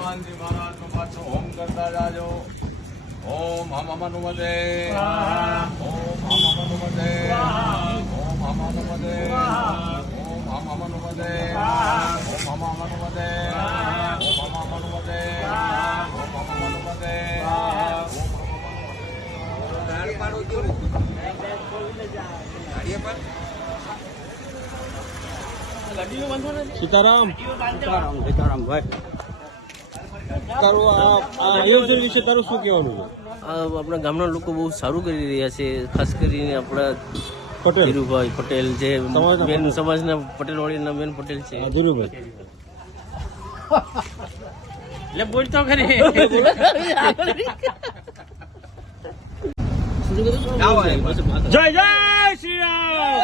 હનુમાનજી મહારાજ નો પાછો હોમ કરતા જાજો. ઓમ હમ હનુમતે, ઓમ હમ હનુમતે, ઓમ હમ હનુમતે, ઓમ હમ હનુમતે, ઓમ હમ હનુમતે, ઓમ હમ હનુમતે, ઓમ હમ હનુમતે. સીતારામ સીતારામ ભાઈ. તારું આ આયોજન વિશે તારું શું કહેવાનું છે? આપણા ગામના લોકો બહુ સારું કરી રહ્યા છે, ખાસ કરીને આપણા પટેલ ધીરુભાઈ પટેલ જે સમાજના મેન પટેલ. સમાજના પટેલ વાળીના મેન પટેલ છે. ધીરુભાઈ એટલે બોલતો ખરી જય જય શ્રી રામ.